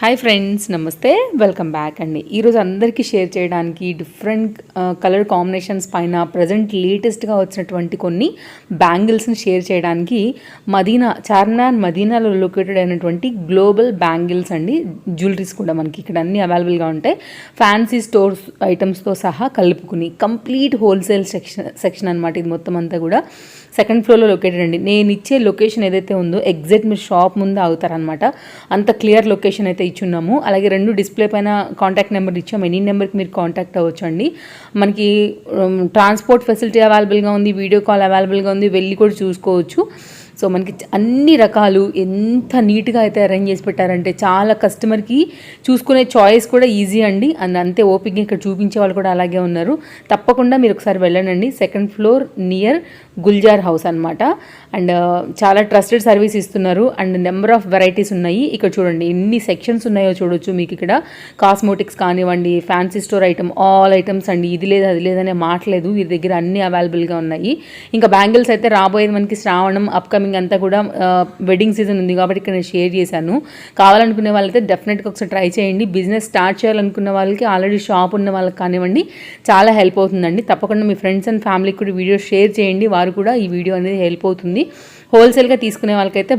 Hi friends, నమస్తే, welcome back అండి. ఈరోజు అందరికీ షేర్ చేయడానికి డిఫరెంట్ కలర్ కాంబినేషన్స్ పైన ప్రజెంట్ లేటెస్ట్గా వచ్చినటువంటి కొన్ని బ్యాంగిల్స్ని షేర్ చేయడానికి చార్మినార్ మదీనాలో లొకేటెడ్ అయినటువంటి గ్లోబల్ బ్యాంగిల్స్ అండి. జ్యువెలరీస్ కూడా మనకి ఇక్కడ అన్నీ అవైలబుల్గా ఉంటాయి. ఫ్యాన్సీ స్టోర్స్ ఐటమ్స్తో సహా కలుపుకుని కంప్లీట్ హోల్సేల్ సెక్షన్ అనమాట. ఇది మొత్తం అంతా కూడా సెకండ్ ఫ్లోర్లో లొకేటెడ్ అండి. నేను ఇచ్చే లొకేషన్ ఏదైతే ఉందో ఎగ్జాక్ట్ మీరు షాప్ ముందు అవుతారనమాట. అంత క్లియర్ లొకేషన్ అయితే ఇచ్చున్నాము. అలాగే 2 డిస్ప్లే పైన కాంటాక్ట్ నెంబర్ ఇచ్చాము. ఎనీ నెంబర్కి మీరు కాంటాక్ట్ అవ్వచ్చు అండి. మనకి ట్రాన్స్పోర్ట్ ఫెసిలిటీ అవైలబుల్గా ఉంది, వీడియో కాల్ అవైలబుల్గా ఉంది, వెళ్ళి కూడా చూసుకోవచ్చు. సో మనకి అన్ని రకాలు ఎంత నీట్గా అయితే అరేంజ్ చేసి పెట్టారంటే చాలా కస్టమర్కి చూసుకునే చాయిస్ కూడా ఈజీ అండి. అంతే ఓపిక్గా ఇక్కడ చూపించే వాళ్ళు కూడా అలాగే ఉన్నారు. తప్పకుండా మీరు ఒకసారి వెళ్ళండి. Second floor near Gulzar house అనమాట. అండ్ చాలా ట్రస్టెడ్ సర్వీస్ ఇస్తున్నారు. అండ్ నెంబర్ ఆఫ్ వెరైటీస్ ఉన్నాయి. ఇక్కడ చూడండి ఎన్ని సెక్షన్స్ ఉన్నాయో చూడొచ్చు. మీకు ఇక్కడ కాస్మోటిక్స్ కానివ్వండి, fancy store item, all items అండి. ఇది లేదు అది లేదనే మాట్లేదు, వీరి దగ్గర అన్ని అవైలబుల్గా ఉన్నాయి. ఇంకా బ్యాంగిల్స్ అయితే రాబోయేది మనకి శ్రావణం అప్కమింగ్ అంతా కూడా వెడ్డింగ్ సీజన్ ఉంది కాబట్టి ఇక్కడ నేను షేర్ చేశాను. కావాలనుకునే వాళ్ళైతే డెఫినెట్గా ఒకసారి ట్రై చేయండి. బిజినెస్ స్టార్ట్ చేయాలనుకున్న వాళ్ళకి, ఆల్రెడీ షాప్ ఉన్న వాళ్ళకి కానివ్వండి, చాలా హెల్ప్ అవుతుందండి. తప్పకుండా మీ ఫ్రెండ్స్ అండ్ ఫ్యామిలీకి కూడా వీడియో షేర్ చేయండి. వారు కూడా ఈ వీడియో అనేది హెల్ప్ అవుతుంది. హోల్సేల్గా తీసుకునే వాళ్ళకైతే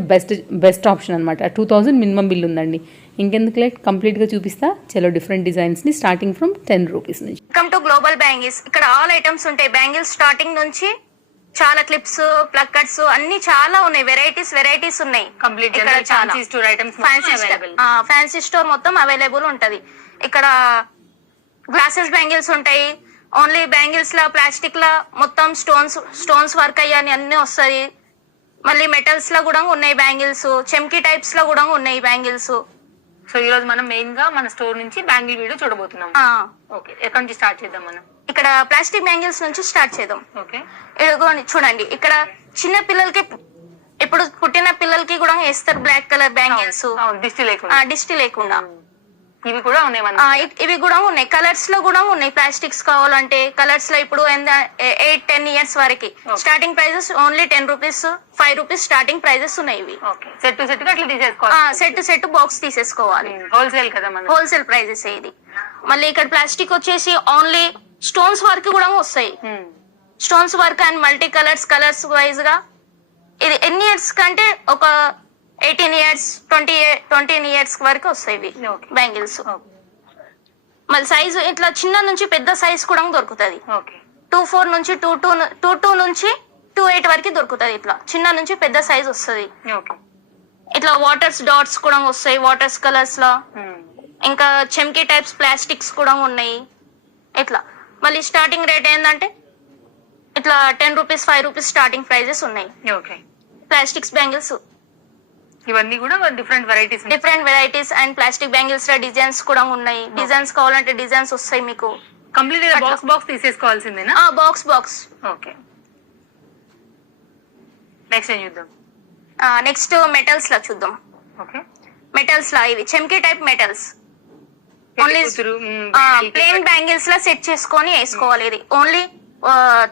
బెస్ట్ ఆప్షన్ అనమాట. 2000 మినిమం బిల్ ఉందండి. ఇంకెందుకు లేట్ కంప్లీట్గా చూపిస్తా. చలో డిఫరెంట్ డిజైన్స్ని స్టార్టింగ్ ఫ్రమ్ 10 రూపీస్ నుంచి. Welcome to global bangles. ఇక్కడ ఆల్ ఐటమ్స్ ఉంటాయి. బ్యాంగిల్స్ స్టార్టింగ్ నుంచి చాలా క్లిప్స్, ప్లక్కర్స్ అన్ని చాలా ఉన్నాయి. వెరైటీస్ ఉన్నాయి. Complete fancy store items fancy store మొత్తం అవైలబుల్ ఉంటది. ఇక్కడ గ్లాసెస్ బ్యాంగిల్స్ ఉంటాయి. ఓన్లీ బ్యాంగిల్స్ లా, ప్లాస్టిక్ లా మొత్తం స్టోన్స్ వర్క్ అయ్యాని అన్ని వస్తాయి. మళ్ళీ మెటల్స్ లో కూడా ఉన్నాయి బ్యాంగిల్స్. చెమ్కీ టైప్స్ లో కూడా ఉన్నాయి బ్యాంగిల్స్. సో ఈ రోజు మనం మెయిన్ గా మన స్టోర్ నుంచి బ్యాంగిల్ వీడియో చూడబోతున్నాం. ఓకే, ఎక్కడి నుంచి స్టార్ట్ చేద్దాం మనం? ఇక్కడ ప్లాస్టిక్ బ్యాంగిల్స్ నుంచి స్టార్ట్ చేద్దాం. ఓకే, చూడండి ఇక్కడ చిన్న పిల్లలకి, ఇప్పుడు పుట్టిన పిల్లలకి కూడా వేస్తారు బ్లాక్ కలర్ బ్యాంగిల్స్, దిష్టి లేకుండా. ఇవి కూడా ఉన్నాయి. ఇవి కూడా ఉన్నాయి. కలర్స్ లో కూడా ఉన్నాయి. ప్లాస్టిక్స్ కావాలంటే కలర్స్ లో ఇప్పుడు 8-10 ఇయర్స్ వరకు starting prices only 10 rupees, 5 rupees starting prices ఉన్నాయి. ఇవి సెట్ గా అట్లా తీసేసుకోవాలి. సెట్ బాక్స్ తీసేసుకోవాలి. హోల్సేల్ కదా, హోల్సేల్ ప్రైజెస్ ఇది. మళ్ళీ ఇక్కడ ప్లాస్టిక్ వచ్చేసి ఓన్లీ స్టోన్స్ వర్క్ కూడా వస్తాయి. Stones work and multi colours wise గా. ఇది ఎన్ని ఇయర్స్ కంటే ఒక 18 ఇయర్స్ 20 ఇయర్స్ వరకు వస్తాయి ఇవి బ్యాంగిల్స్. మళ్ళీ సైజు ఇట్లా చిన్న నుంచి పెద్ద సైజ్ కూడా దొరుకుతుంది. 2.4 నుంచి 2.2 నుంచి 2.8 వరకు దొరుకుతుంది. ఇట్లా చిన్న నుంచి పెద్ద సైజ్ వస్తుంది. ఇట్లా వాటర్స్ డాట్స్ కూడా వస్తాయి వాటర్స్ కలర్స్ లో. ఇంకా చెమ్కీ టైప్స్ ప్లాస్టిక్స్ కూడా ఉన్నాయి. ఇట్లా మళ్ళీ స్టార్టింగ్ రేట్ ఏంటంటే ఇట్లా 10 రూపీస్, 5 రూపీస్ స్టార్టింగ్ ప్రైజెస్ ఉన్నాయి. ప్లాస్టిక్స్ బ్యాంగిల్స్ ఇవన్నీ కూడా different varieties and plastic bangles లో డిజైన్స్ కూడా ఉన్నాయి. డిజైన్స్ కావాలంటే డిజైన్స్ వస్తాయి మీకు. కంప్లీట్ బాక్స్ తీసేసుకోవాల్సిందేనా? బాక్స్. ఓకే, నెక్స్ట్ ఏం చూద్దాం? నెక్స్ట్ మెటల్స్ లో చూద్దాం. ఓకే, మెటల్స్ లో ఇవి చెమ్కీ type metals. Only plain bangles లో సెట్ చేసుకొని వేసుకోవాలి. ఇది only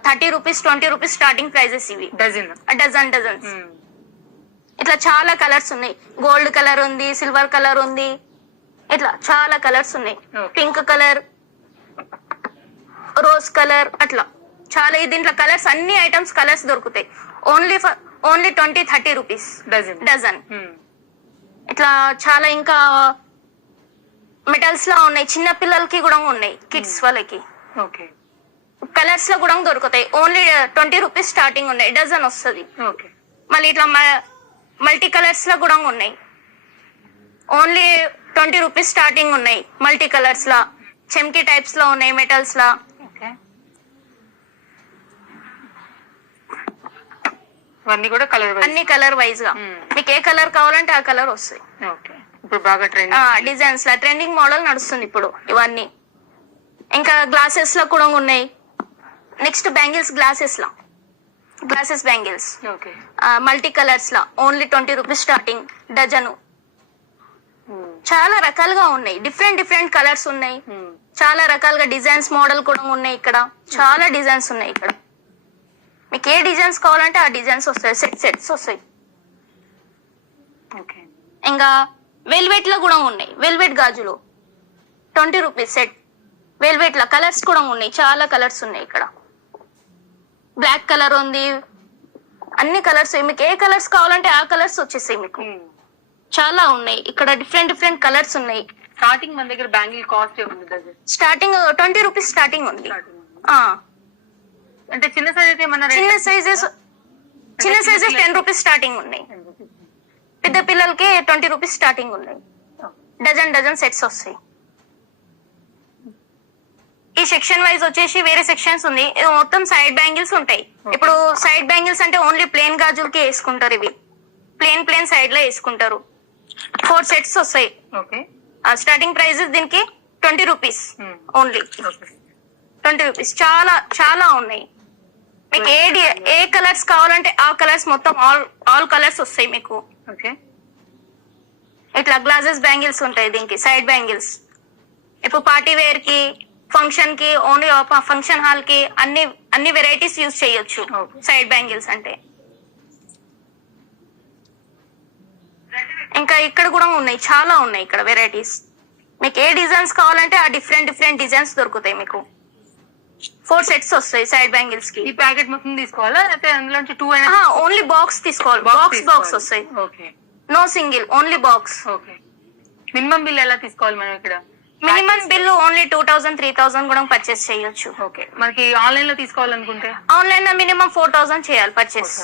30 rupees, 20 rupees starting prices. ఇవి డజన్స్. ఇట్లా చాలా కలర్స్ ఉన్నాయి. గోల్డ్ కలర్ ఉంది, సిల్వర్ కలర్ ఉంది, ఇట్లా చాలా కలర్స్ ఉన్నాయి. పింక్ కలర్, రోజ్ కలర్, అట్లా చాలా. దీంట్లో కలర్స్ అన్ని ఐటమ్స్ కలర్స్ దొరుకుతాయి. Only 20-30 rupees dozen. ఇట్లా చాలా ఇంకా మెటల్స్ లో ఉన్నాయి. చిన్న పిల్లలకి కూడా ఉన్నాయి, కిడ్స్ వాళ్ళకి. కలర్స్ లో కూడా దొరుకుతాయి. ఓన్లీ 20 రూపీస్ స్టార్టింగ్ ఉన్నాయి. డజన్ వస్తుంది. మళ్ళీ ఇట్లా మల్టీ కలర్స్ లో కూడా ఉన్నాయి. ఓన్లీ 20 రూపీస్ స్టార్టింగ్ ఉన్నాయి. మల్టీ కలర్స్ లా, చెమ్కీ టైప్స్ లో ఉన్నాయి, మెటల్స్ లా. అన్ని కలర్ వైజ్ గా మీకు ఏ కలర్ కావాలంటే ఆ కలర్ వస్తాయి. ఇప్పుడు బాగా డిజైన్స్ లా ట్రెండింగ్ మోడల్ నడుస్తుంది ఇప్పుడు ఇవన్నీ. ఇంకా గ్లాసెస్ లో కూడా ఉన్నాయి. Next bangles glasses bangles multi colours లా ఓన్లీ 20 రూపీస్ స్టార్టింగ్ డజను. చాలా రకాలుగా ఉన్నాయి. డిఫరెంట్ కలర్స్ ఉన్నాయి. చాలా రకాలుగా డిజైన్స్ మోడల్ కూడా ఉన్నాయి. ఇక్కడ చాలా డిజైన్స్ ఉన్నాయి. ఇక్కడ మీకు ఏ డిజైన్స్ కావాలంటే ఆ డిజైన్స్ వస్తాయి. సెట్స్ వస్తాయి. ఇంకా వెల్వెట్ లో కూడా ఉన్నాయి, వెల్వెట్ గాజులు 20 రూపీస్ సెట్. వెల్వెట్ లో కలర్స్ కూడా ఉన్నాయి, చాలా కలర్స్ ఉన్నాయి ఇక్కడ. బ్లాక్ కలర్ ఉంది, అన్ని కలర్స్. మీకు ఏ కలర్స్ కావాలంటే ఆ కలర్స్ వచ్చేసాయి మీకు. చాలా ఉన్నాయి ఇక్కడ, డిఫరెంట్ డిఫరెంట్ కలర్స్ ఉన్నాయి. స్టార్టింగ్ మన దగ్గర బ్యాంగిల్ కాస్ట్ ఏముంది? స్టార్టింగ్ 20 రూపీస్ స్టార్టింగ్ ఉంది. అంటే చిన్న సైజ్ అయితే మన చిన్న సైజెస్ 10 రూపీస్ స్టార్టింగ్ ఉన్నాయి. పెద్ద పిల్లలకి 20 రూపీస్ స్టార్టింగ్ ఉన్నాయి. డజన్ సెట్స్ వస్తాయి. ఈ సెక్షన్ వైజ్ వచ్చేసి వేరే సెక్షన్స్ ఉంది. ఇది మొత్తం సైడ్ బ్యాంగిల్స్ ఉంటాయి. ఇప్పుడు సైడ్ బ్యాంగిల్స్ అంటే ఓన్లీ ప్లేన్ గాజులకి వేసుకుంటారు. ఇవి ప్లేన్ సైడ్ లో వేసుకుంటారు. 4 సెట్స్ వస్తాయి. స్టార్టింగ్ ప్రైస్ దీనికి 20 రూపీస్ ఓన్లీ. 20 రూపీస్. చాలా చాలా ఉన్నాయి. మీకు ఏ కలర్స్ కావాలంటే ఆ కలర్స్ మొత్తం ఆల్ కలర్స్ వస్తాయి మీకు. ఇట్లా గ్లాసెస్ బ్యాంగిల్స్ ఉంటాయి దీనికి, సైడ్ బ్యాంగిల్స్. ఇప్పుడు పార్టీ వేర్ కి, ఫంక్షన్ కి, ఓన్లీ ఫంక్షన్ హాల్ కి అన్ని వెరైటీస్ యూజ్ చేయొచ్చు సైడ్ బ్యాంగిల్స్ అంటే. ఇంకా ఇక్కడ కూడా ఉన్నాయి, చాలా ఉన్నాయి ఇక్కడ వెరైటీస్. మీకు ఏ డిజైన్స్ కావాలంటే ఆ డిఫరెంట్ డిజైన్స్ దొరుకుతాయి మీకు. 4 సెట్స్ వస్తాయి సైడ్ బ్యాంగిల్స్ కి. ఈ ప్యాకెట్ మొత్తం తీసుకోవాలా లేకపోతే అందులో 2 ఓన్లీ బాక్స్ తీసుకోవాలి. బాక్స్ వస్తాయి. No single, only box. Minimum bill ఎలా తీసుకోవాలి మనం ఇక్కడ? మినిమం బిల్ ఓన్లీ 2000, 3000 కూడా పర్చేస్ చేయొచ్చు. మనకి ఆన్లైన్ లో తీసుకోవాలనుకుంటే ఆన్లైన్ లో మినిమం 4000 చేయాలి పర్చేస్.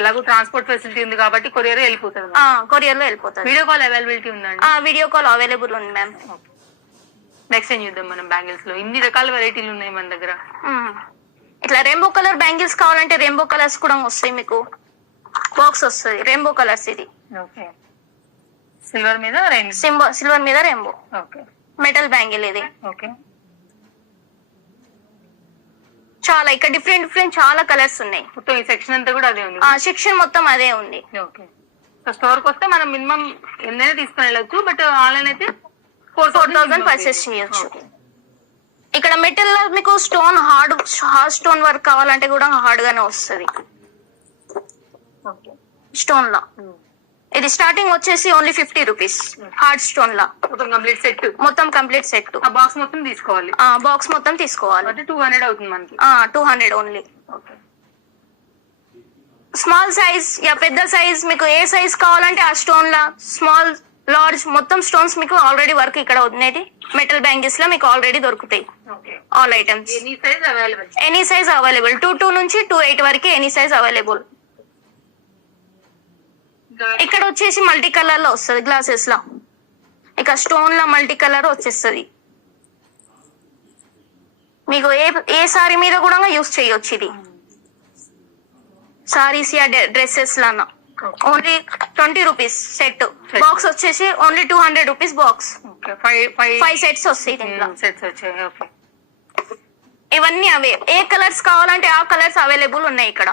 ఎలాగో ట్రాన్స్పోర్ట్ ఫెసిలిటీ ఉంది కాబట్టి కొరియర్ వెళ్ళిపోతుంది. కొరియర్ లో వెళ్ళిపోతుంది. వీడియో కాల్ అవైలబిలిటీ ఉందండి? వీడియో కాల్ అవైలబుల్ ఉంది మ్యామ్. నెక్స్ట్ ఏం చూద్దాం మనం? బ్యాంగిల్స్ లో ఇన్ని రకాల వెరైటీలు ఉన్నాయి మన దగ్గర. ఇట్లా రెయిన్బో కలర్ బ్యాంగిల్స్ కావాలంటే రెయిన్బో కలర్స్ కూడా వస్తాయి మీకు. బాక్స్ వస్తుంది రెయిన్బో కలర్స్. ఇది సిల్వర్ మీద సిల్వర్ మీద రెయిన్బో. మెటల్ బ్యాంగిల్ ఇది. చాలా ఇక్కడ డిఫరెంట్ చాలా కలర్స్ ఉన్నాయి. మొత్తం ఈ సెక్షన్ అంతా కూడా అదే ఉంది. సెక్షన్ మొత్తం అదే ఉంది. స్టోర్ కి వస్తే మనం మినిమం ఎంతైనా తీసుకుని వెళ్ళొచ్చు, బట్ ఆన్లైన్ అయితే 4000 పర్చేస్ చేయొచ్చు. ఇక్కడ మెటల్ లో మీకు స్టోన్ హార్డ్ స్టోన్ వర్క్ కావాలంటే కూడా హార్డ్ గానే వస్తుంది స్టోన్ లో. ఇది స్టార్టింగ్ వచ్చేసి ఓన్లీ 50 రూపీస్ హార్డ్ స్టోన్ లా. మొత్తం కంప్లీట్ సెట్. బాక్స్ మొత్తం తీసుకోవాలి. బాక్స్ మొత్తం తీసుకోవాలి. 200 అవుతుంది మనకి. 200 ఓన్లీ. స్మాల్ సైజ్ యా పెద్ద సైజ్ మీకు ఏ సైజ్ కావాలంటే ఆ స్టోన్ లా, స్మాల్ లార్జ్ మొత్తం స్టోన్స్ మీకు ఆల్రెడీ వర్క్ ఇక్కడ ఉన్నది. మెటల్ బ్యాంగిల్స్ లో మీకు ఆల్రెడీ దొరుకుతాయి all items. Any size available. 22 నుంచి 28 వరకు ఎనీ సైజ్ అవైలబుల్. ఇక్కడ వచ్చేసి మల్టీ కలర్ లో వస్తుంది గ్లాసెస్ లో. ఇక స్టోన్ లో మల్టీ కలర్ వచ్చేస్తుంది మీకు. ఏ సారీ మీద కూడా యూస్ చేయొచ్చు ఇది. సారీస్ యా డ్రెస్సెస్ లానా ఓన్లీ 20 రూపీస్ సెట్. బాక్స్ వచ్చేసి ఓన్లీ 200 రూపీస్ బాక్స్. 5 సెట్స్ వస్తాయి దీంట్లో. ఇవన్నీ అవే. ఏ కలర్స్ కావాలంటే ఆ కలర్స్ అవైలబుల్ ఉన్నాయి ఇక్కడ.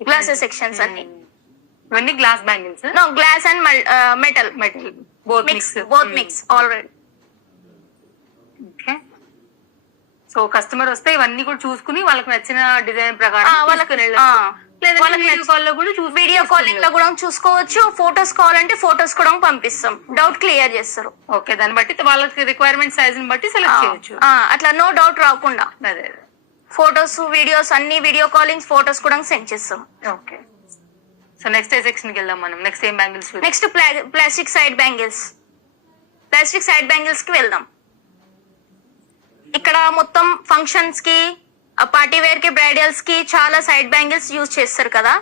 గ్లాసెస్ సెక్షన్స్ అన్ని. ఇవన్నీ glass bangles? No, glass and metal both mix already. So customer వస్తే ఇవన్నీ కూడా చూసుకుని వాళ్ళకి నచ్చిన డిజైన్ ప్రకారం వీడియో కాలింగ్ లో కూడా చూసుకోవచ్చు. ఫోటోస్ కావాలంటే ఫోటోస్ కూడా పంపిస్తాం, డౌట్ క్లియర్ చేస్తారు. ఓకే, దాన్ని బట్టి వాళ్ళకి రిక్వైర్మెంట్ సైజ్ ని బట్టి సెలెక్ట్ చేయొచ్చు. అట్లా నో డౌట్ రాకుండా ఫోటోస్ వీడియోస్ అన్ని వీడియో కాలింగ్ ఫోటోస్ కూడా సెండ్ చేస్తాం. ఓకే, సో నెక్స్ట్ సెక్షన్ కి వెళ్దాం మనం. నెక్స్ట్ ఏం bangles? Next plastic side bangles. Plastic side bangles కి వెళ్దాం. ఇక్కడ మొత్తం ఫంక్షన్స్ కి, పార్టీ వేర్ కి, బ్రైడల్స్ కి చాలా సైడ్ బ్యాంగిల్స్ యూజ్ చేస్తారు కదా.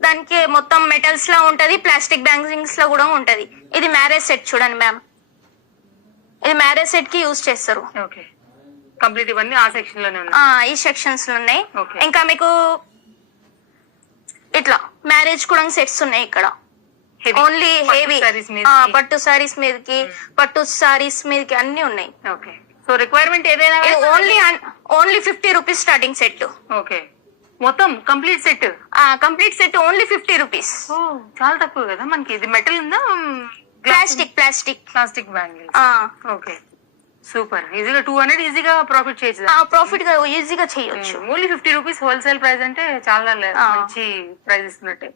దానికి మొత్తం మెటల్స్ లో ఉంటది, ప్లాస్టిక్ బ్యాంగిల్స్ లో కూడా ఉంటది. ఇది మ్యారేజ్ సెట్ చూడండి మ్యామ్. ఇది మ్యారేజ్ సెట్ కి యూజ్ చేస్తారు. ఓకే, కంప్లీట్ ఇవన్నీ ఆ సెక్షన్ లోనే ఉన్నాయి. ఈ సెక్షన్స్ లో ఉన్నాయి. ఇంకా మీకు ఇట్లా మ్యారేజ్ కూడా సెట్స్ ఉన్నాయి ఇక్కడ. ఓన్లీ హెవీ పట్టు సారీస్ మీదకి, పట్టు సారీస్ మీదకి అన్ని ఉన్నాయి. ఓకే, సో రిక్వైర్మెంట్ ఏదైనా only 50 rupees starting set. Okay, మొత్తం కంప్లీట్ సెట్ ఓన్లీ 50 రూపీస్. చాలా తక్కువ కదా మనకి. ఇది మెటల్ ఉందా? Plastic bangle. Okay, super. ఈజీగా 200 ఈజీగా ప్రాఫిట్ చేయొచ్చు. ప్రాఫిట్ గా ఈజీగా చేయొచ్చు. ఓన్లీ 50 రూపీస్ హోల్సేల్ ప్రైస్ అంటే చాలా మంచి ప్రైస్ ఇస్తున్నట్టే.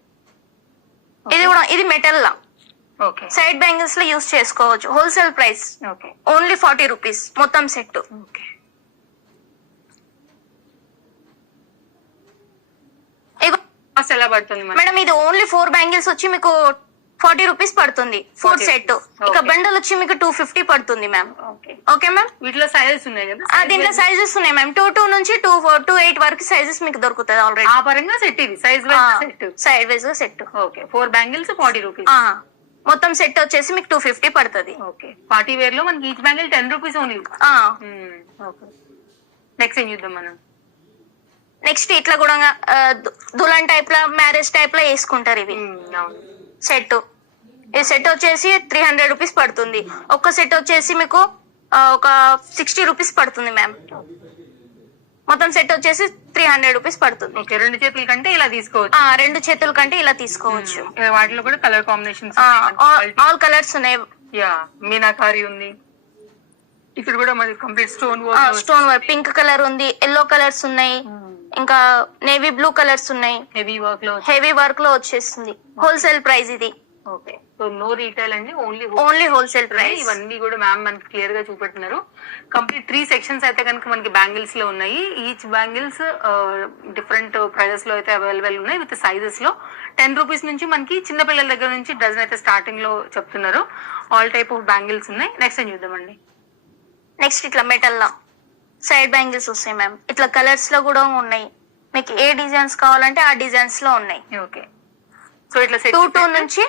ఇది కూడా ఇది మెటల్ లా ఓకే సైడ్ బ్యాంగిల్స్ లో యూస్ చేసుకోవచ్చు. Wholesale price okay only 40 rupees మొత్తం సెట్. ఓకే కాస్ట్ ఎలా పడుతుంది మరి? మేడం ఇది ఓన్లీ 4 బ్యాంగిల్స్ వచ్చి మీకు 40 రూపీస్ పడుతుంది. 4 సెట్. ఇక బండల్ వచ్చి మీకు 250 పడుతుంది మ్యామ్. Okay okay ma'am. వీటిలో సైజెస్ ఉన్నాయి కదా? దీంట్లో సైజెస్ ఉన్నాయి మ్యామ్. 2 నుంచి 2 వరకు సైజెస్ మీకు దొరుకుతుంది ఆల్రెడీ. ఆ పరంగా సెట్ ఇది size wise set. Side wise గా సెట్. Okay 4 bangles 40 rupees. మొత్తం సెట్ వచ్చేసి మీకు 250 పడుతుంది. ఓకే పార్టీ వేర్ లో మనకి each bangle 10 rupees only. Okay next ఏం చూద్దాం మనం? నెక్స్ట్ ఇట్లా కూడా దులాన్ టైప్ లా మ్యారేజ్ టైప్ లా వేసుకుంటారు ఇవి సెట్. ఈ సెట్ వచ్చేసి 300 రూపీస్ పడుతుంది. ఒక్క సెట్ వచ్చేసి మీకు ఒక 60 రూపీస్ పడుతుంది మ్యామ్. మొత్తం సెట్ వచ్చేసి 300 రూపీస్ పడుతుంది. ఓకే 2 చేతుల కంటే ఇలా తీసుకోవచ్చు. 2 చేతుల కంటే ఇలా తీసుకోవచ్చు. వాటిలో కూడా కలర్ కాంబినేషన్స్ ఆల్ కలర్స్ ఉన్నాయి. యా మీనాకారి ఉంది. ఇక్కడ కూడా మరి complete stone stone work pink colour ఉంది, ఎల్లో కలర్స్ ఉన్నాయి, ఇంకా నేవీ బ్లూ కలర్స్ ఉన్నాయి. హెవీ వర్క్ లో వచ్చేస్తుంది. హోల్సేల్ ప్రైస్ ఇది. ఓకే సో నో రీటైల్ అండి, ఓన్లీ హోల్సేల్ ప్రైస్. ఇవన్నీ కూడా మ్యామ్ మనకి క్లియర్ గా చూపెడుతున్నారు. కంప్లీట్ 3 సెక్షన్స్ అయితే కనుక మనకి బ్యాంగిల్స్ లో ఉన్నాయి. ఈచ్ బ్యాంగిల్స్ డిఫరెంట్ ప్రైజెస్ లో అయితే అవైలబుల్ ఉన్నాయి విత్ సైజెస్ లో. 10 రూపీస్ నుంచి మనకి చిన్న పిల్లల దగ్గర నుంచి డజన్ అయితే స్టార్టింగ్ లో చెప్తున్నారు. ఆల్ టైప్ ఆఫ్ బ్యాంగిల్స్ ఉన్నాయి. నెక్స్ట్ ఏం చూద్దామండి? నెక్స్ట్ ఇట్లా మెటల్ లా సైడ్ బ్యాంగిల్స్ వస్తాయి మ్యామ్. ఇట్లా కలర్స్ లో కూడా ఉన్నాయి. మీకు ఏ డిజైన్స్ కావాలంటే ఆ డిజైన్స్ లో ఉన్నాయి. ఓకే సో ఇట్లా 2 నుంచి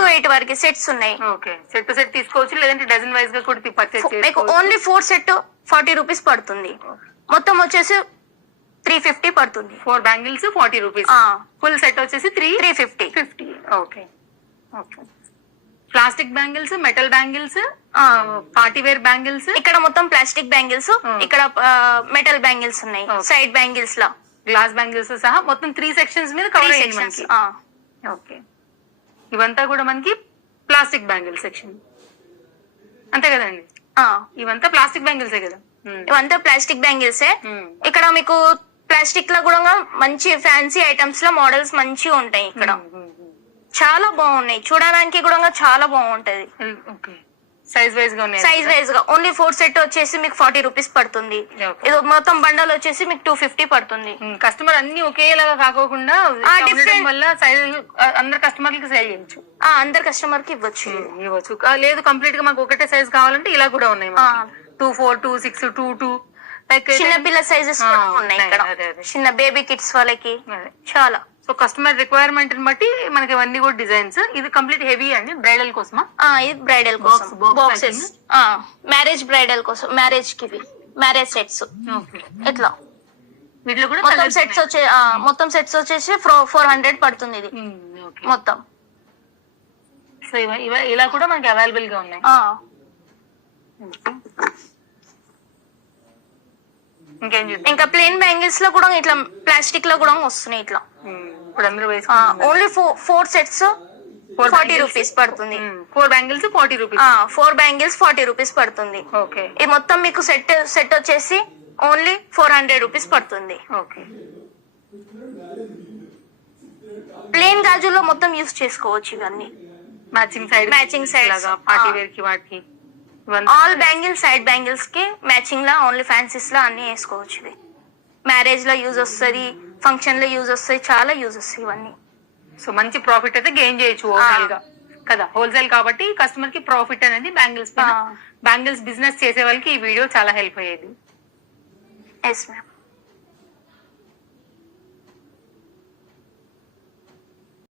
2 వరకు సెట్స్ ఉన్నాయి. ఓకే సెట్ టు సెట్ తీసుకోవచ్చు, లేదంటే డజన్ వైజ్ గా కూడా పర్చేస్ మీకు చేసుకోవచ్చు. ఓన్లీ 4 సెట్ 40 రూపీస్ పడుతుంది. మొత్తం వచ్చేసి 350 పడుతుంది. 4 బ్యాంగిల్స్ 40 రూపీస్. ఫుల్ సెట్ వచ్చేసి 350. Okay okay plastic bangles, metal bangles, party wear bangles. ఇక్కడ మొత్తం ప్లాస్టిక్ బ్యాంగిల్స్, ఇక్కడ మెటల్ బ్యాంగిల్స్ ఉన్నాయి. సైడ్ బ్యాంగిల్స్ లా గ్లాస్ బ్యాంగిల్స్ సహా మొత్తం 3 సెక్షన్స్ మీద కవర్ అయ్యింది మనకి. ఓకే ఇవంతా కూడా మనకి ప్లాస్టిక్ బ్యాంగిల్ సెక్షన్ అంతే కదండి? ఇవంతా ప్లాస్టిక్ బ్యాంగిల్సే కదా? ఇవంతా ప్లాస్టిక్ బ్యాంగిల్సే. ఇక్కడ మీకు ప్లాస్టిక్ లో కూడా మంచి ఫ్యాన్సీ ఐటమ్స్ లో మోడల్స్ మంచిగా ఉంటాయి. ఇక్కడ చాలా బాగున్నాయి, చూడడానికి కూడా చాలా బాగుంటది. ఓకే సైజ్ వైజ్ గా ఉన్నాయి. సైజ్ వైజ్ గా ఓన్లీ 4 సెట్ వచ్చేసి మీకు 40 రూపీస్ పడుతుంది. ఇది మొత్తం బండల్ వచ్చేసి మీకు 250 పడుతుంది. కస్టమర్ అన్ని ఒకేలాగా కాకోకుండా డిఫరెంట్ వల్ల సైజ్ అందరు కస్టమర్లకి సేల్ చేయొచ్చు. అందరు కస్టమర్ కి ఇవ్వచ్చు. లేదు కంప్లీట్ గా మాకు ఒకటే సైజ్ కావాలంటే ఇలా కూడా ఉన్నాయి. 2, 4, 2, 6, 2, 2 చిన్న పిల్ల సైజెస్ ఉన్నాయి ఇక్కడ. చిన్న బేబీ కిడ్స్ వాళ్ళకి చాలా. సో కస్టమర్ రిక్వైర్మెంట్ బట్టి మనకి ఇవన్నీ కూడా డిజైన్స్. ఇది కంప్లీట్ హెవీ అండి బ్రైడల్ కోసం. ఇది బ్రైడల్ కోసం బాక్సెస్, మ్యారేజ్ బ్రైడల్ కోసం, మ్యారేజ్ కి మ్యారేజ్ సెట్స్. ఇట్లా వీటిలో కూడా మొత్తం సెట్స్ వచ్చేసి 400 పడుతుంది ఇది మొత్తం. సో ఇలా కూడా మనకి అవైలబుల్ గా ఉన్నాయి. ఇంకా ప్లేన్ బ్యాంగిల్స్ లో కూడా ఇట్లా ప్లాస్టిక్ లో కూడా వస్తున్నాయి. ఇట్లా ఓన్లీ 4 సెట్స్ 40 రూపీస్ పడుతుంది. 4 బ్యాంగిల్స్ 40 రూపీస్. 4 బ్యాంగిల్స్ 40 రూపీస్ పడుతుంది. ఓకే ఇది మొత్తం మీకు సెట్ వచ్చేసి ఓన్లీ 400 రూపీస్ పడుతుంది. ఓకే ప్లేన్ గాజుల్లో మొత్తం యూస్ చేసుకోవచ్చు ఇవన్నీ. మ్యాచింగ్ సైడ్ పార్టీ వేర్ కి వాటికి ఆల్ బ్యాంగిల్స్ సైడ్ బ్యాంగిల్స్ కి మ్యాచింగ్ లా ఓన్లీ ఫ్యాన్సీస్ లా అన్ని వేసుకోవచ్చు. ఇవి మ్యారేజ్ లో యూజ్ వస్తుంది, ఫంక్షన్ లో యూజ్ వస్తాయి, చాలా యూజ్ వస్తాయి ఇవన్నీ. సో మంచి ప్రాఫిట్ అయితే గెయిన్ చేయొచ్చు ఓవరాల్ గా కదా. హోల్సేల్ కాబట్టి కస్టమర్ కి ప్రాఫిట్ అనేది బ్యాంగిల్స్ బిజినెస్ చేసే వాళ్ళకి ఈ వీడియో చాలా హెల్ప్ అయ్యేది. Yes ma'am.